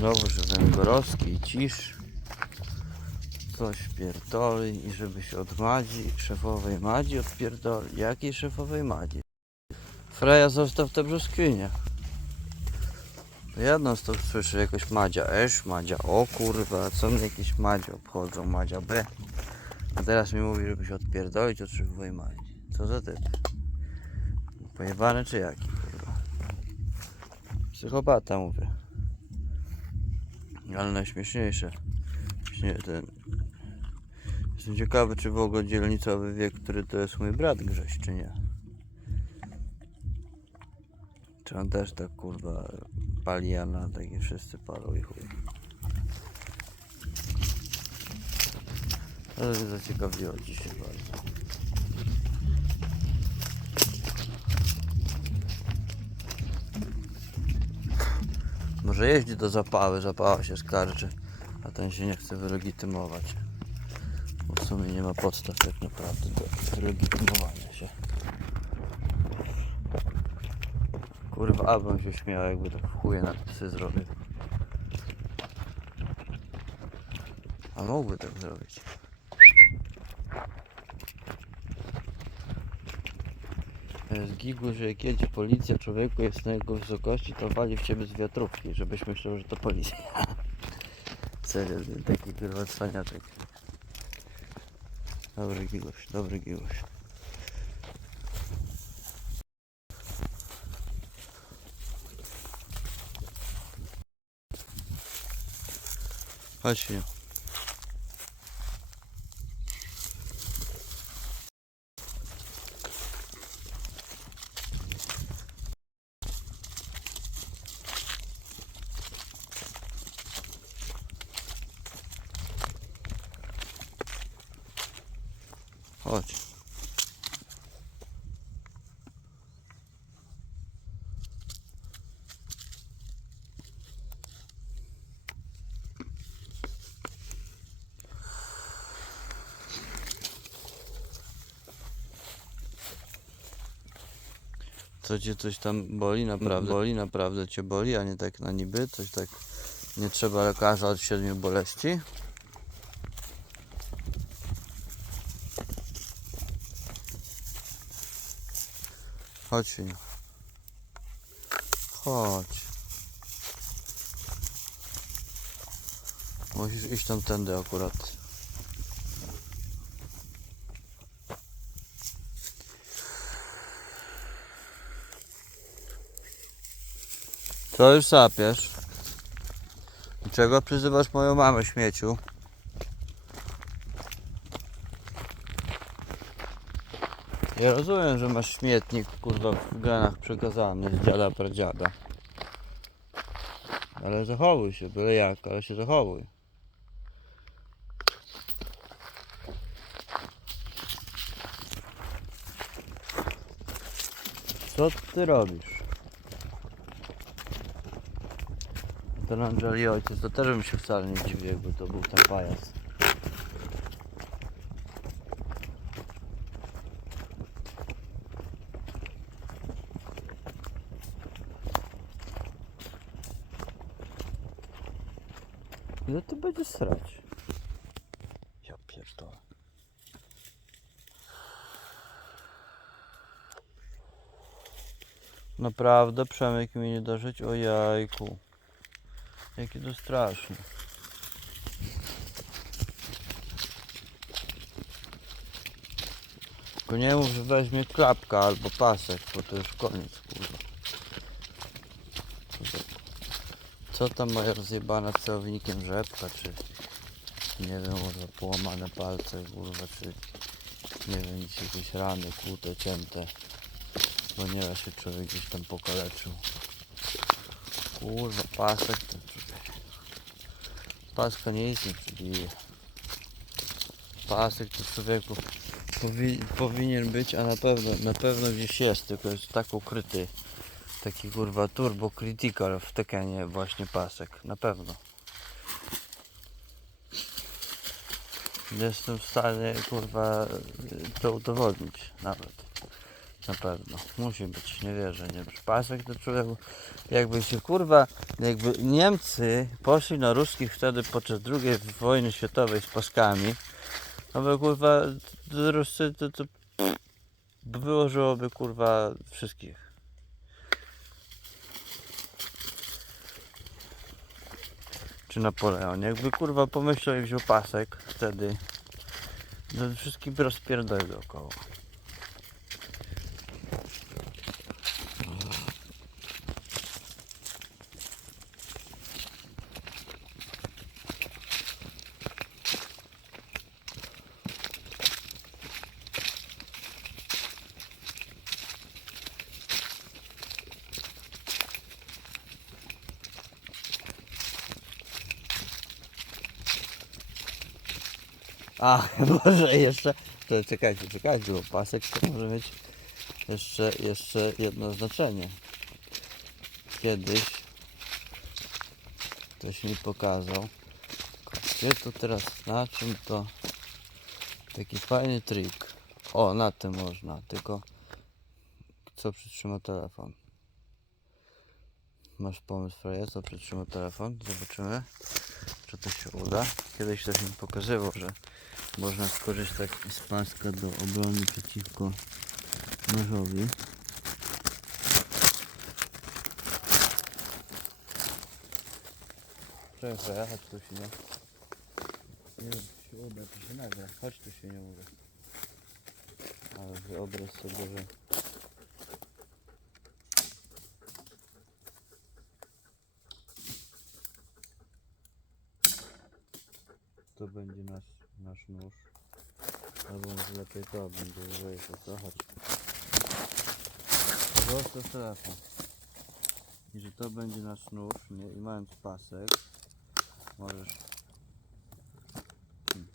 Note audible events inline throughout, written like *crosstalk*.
Że Węgorowski cisz. Coś pierdoli i żeby się od Madzi, szefowej Madzi odpierdoli. Jakiej szefowej Madzi? Freja zostaw te brzoskwinie. To ja non stop słyszę jakoś Madzia Esz, Madzia O kurwa, co mnie jakieś Madzia obchodzą, Madzia B. A teraz mi mówi, żeby się odpierdolić od szefowej Madzi. Co za typ? Pojebany czy jaki? Psychopata mówię. Ale najśmieszniejsze. Właśnie ten. Jestem ciekawy, czy w ogóle dzielnicowy wie, który to jest mój brat Grześ, czy nie. Czy on też tak kurwa pali Jana, tak i wszyscy palą i chuj. Ale mnie zaciekawiło dzisiaj bardzo. Może jeździ do zapały, zapała się skarży, a ten się nie chce wylegitymować. Bo w sumie nie ma podstaw tak naprawdę do wylegitymowania się. Kurwa, abym się śmiał, jakby tak chuje na psy zrobił. A mógłby tak zrobić. Jest gigu, że jak jedzie policja, człowieku jest na jego wysokości, to wali w ciebie z wiatrówki, żebyś myślał, że to policja. *laughs* Serio, taki kurwa cwaniaczek. Dobry gigoś, dobry gigoś. Chodź się. Chodź. Co cię coś tam boli naprawdę? Boli naprawdę cię boli, a nie tak na niby? Coś tak nie trzeba lekarza od siedmiu boleści? Chodź Świnia. Chodź. Musisz iść tamtędy akurat. Co już sapiesz? Czego przyzywasz moją mamę śmieciu? Ja rozumiem, że masz śmietnik, kurwa, w genach przekazany z dziada pradziada. Ale zachowuj się, byle jak, ale się zachowuj. Co ty robisz? Ten Angeli ojciec, to też bym się wcale nie dziwił, jakby to był ten pajac. Będziesz srać? Ja pierdolę. Naprawdę Przemek mi nie dożyć? O jajku. Jakie to straszne. Tylko nie mów, że weźmie klapka albo pasek, bo to już koniec, kurwa. Co tam moja rozjebana celownikiem rzepka, czy nie wiem, może połamane palce, kurwa, czy nie wiem, gdzieś jakieś rany kłute, cięte, bo nieraz się człowiek gdzieś tam pokaleczył. Kurwa, pasek to człowiek. Paska nie jest przybije. Pasek to człowieku powi powinien być, a na pewno, na pewno gdzieś jest, tylko jest tak ukryty. Taki kurwa turbo critical w Tekenie właśnie pasek, na pewno. Jestem w stanie kurwa to udowodnić nawet. Na pewno. Musi być, nie wierzę, nie. Pasek to człowieku, jakby się kurwa, jakby Niemcy poszli na ruskich wtedy podczas II wojny światowej z paskami, no by kurwa, Ruscy to, to wyłożyłoby kurwa wszystkich. Czy Napoleon. Jakby kurwa pomyślał i wziął pasek wtedy, to wszystkich by rozpierdolił dookoła. A, *laughs* może jeszcze. To czekajcie, czekajcie, bo pasek to może mieć jeszcze, jeszcze jedno znaczenie. Kiedyś ktoś mi pokazał. Gdzie to teraz na czym to taki fajny trik. O, na tym można, tylko co przytrzyma telefon. Masz pomysł, Freja, co przytrzyma telefon? Zobaczymy, czy to się uda. Kiedyś ktoś mi pokazywał, że można skorzystać z paska do obrony przeciwko nożowi. Ja chodź tu się nie. Nie wiem, się uda, czy się nagra. Chodź tu się nie uda. Ale wyobraź sobie, że to będzie nasz, nasz nóż. Albo może lepiej to będzie lżejsze, co? Chodź. Zostaw telefon. I że to będzie nasz nóż, nie? I mając pasek, możesz... Hmm.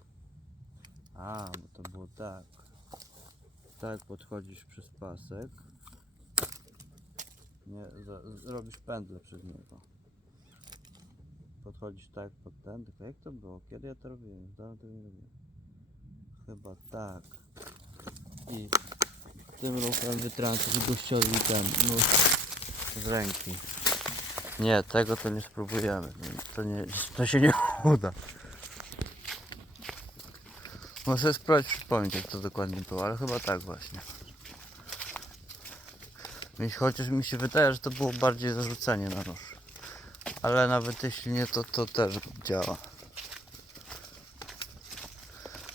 A, bo to było tak. Tak podchodzisz przez pasek. Nie, robisz pętlę przez niego. Podchodzisz tak pod ten, tylko jak to było? Kiedy ja to robiłem? Dawno tego nie robiłem. Chyba tak. I tym ruchem wytrącić gościowi ten nóż z ręki. Nie, tego to nie spróbujemy. To, nie, to się nie *laughs* uda. Muszę spróbować przypomnieć jak to dokładnie było, ale chyba tak właśnie. Chociaż mi się wydaje, że to było bardziej zarzucenie na nóż. Ale nawet jeśli nie, to to też działa.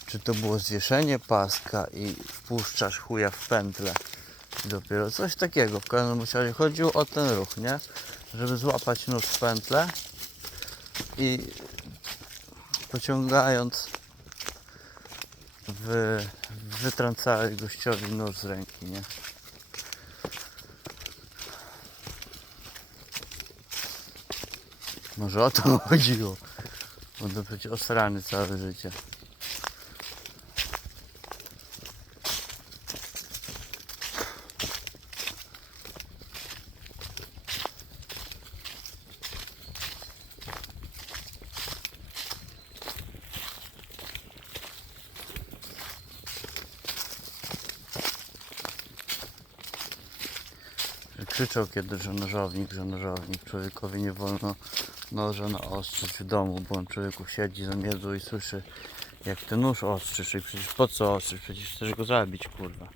Czy to było zwieszenie paska i wpuszczasz chuja w pętlę. Dopiero coś takiego. W każdym razie chodziło o ten ruch, nie? Żeby złapać nóż w pętlę i pociągając wy, wytrącałeś gościowi nóż z ręki, nie? Może o to *laughs* chodziło. Bo to osrany całe życie. Krzyczał kiedyś, że nożownik. Człowiekowi nie wolno noża naostrzyć w domu, bo on człowieku siedzi za miedzą i słyszy jak ty nóż ostrzysz i przecież po co ostrzysz? Przecież chcesz go zabić, kurwa.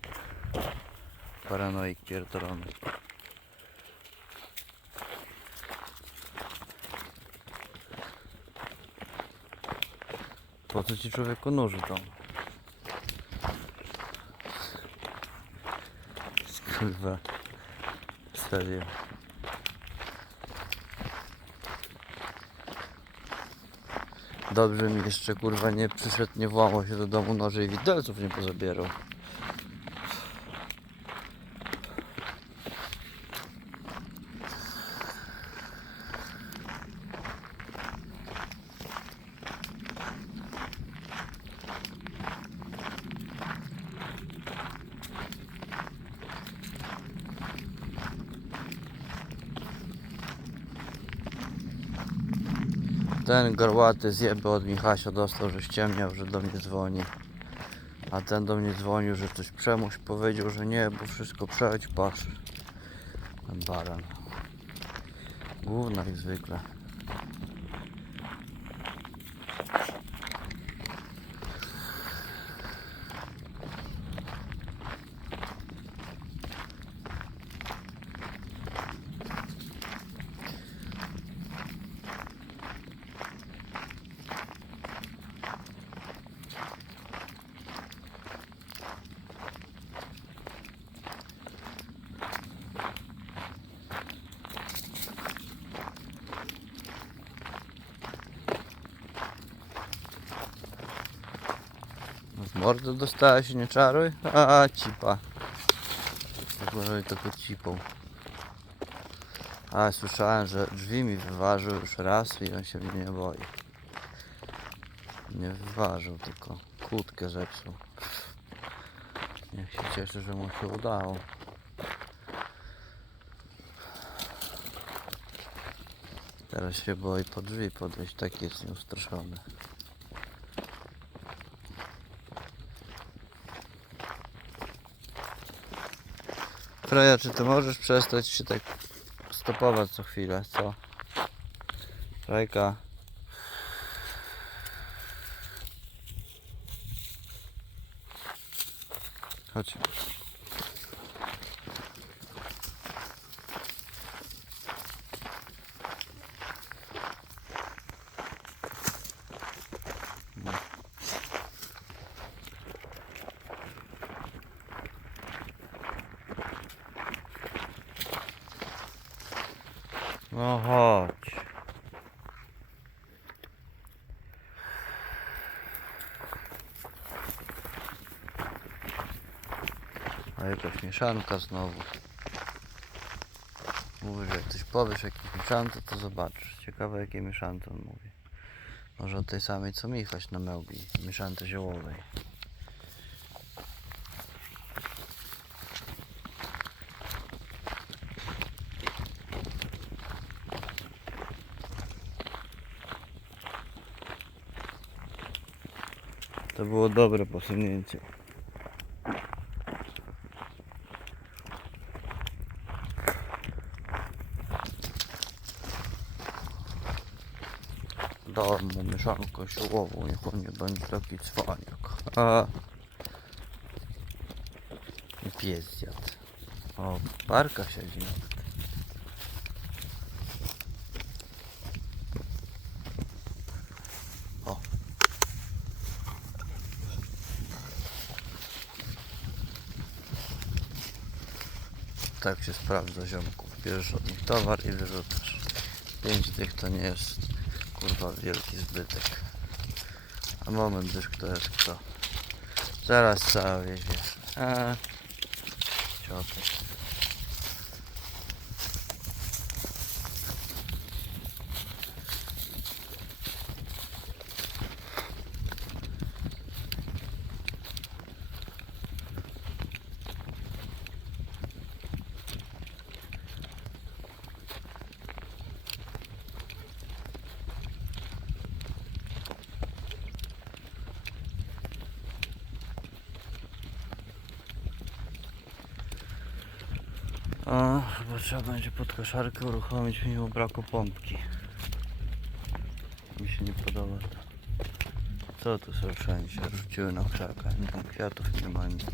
Paranoik pierdolony. Po co ci człowieku nóż w domu? Kurwa. Serio. Dobrze mi jeszcze kurwa nie przyszedł, nie włamał się do domu noży i widelców nie pozabierał. Ten garłaty zjeby od Michasia dostał, że ściemniał, że do mnie dzwoni. A ten do mnie dzwonił, że coś przemuś powiedział, że nie, bo wszystko przejdź, patrz. Baran. Główna jak zwykle. Z mordy dostałeś, nie czaruj? A, cipa. Tak może tylko cipą. A, słyszałem, że drzwi mi wyważył już raz i on się mnie nie boi. Nie wyważył, tylko kłódkę zepsuł. Niech się cieszy, że mu się udało. Teraz się boi po drzwi podejść, tak jest nieustraszony. Freja, czy ty możesz przestać się tak stopować co chwilę, co? Frejka. Chodź. No chodź. A jakaś mieszanka znowu. Mówi, że jak coś powiesz o jakiejś mieszance, to zobaczysz. Ciekawe jakie mieszance on mówi. Może o tej samej co Michaś na Mełbi. Mieszance ziołowej. To było dobre posunięcie. Mieszankę siłową, niech on nie będzie taki cwaniak. A. Pies zjadł. O, parka siedzi nawet. O. Tak się sprawdza ziomków. Bierzesz od nich towar i wyrzucasz. Pięć tych to nie jest kurwa wielki zbytek. A moment już kto jest kto. Zaraz cały wiesz. A. Cioty. O, chyba trzeba będzie pod koszarkę uruchomić mimo braku pompki. Mi się nie podoba to. Co tu są wszędzie? Rzuciły na krzaka. Tam kwiatów nie ma nic.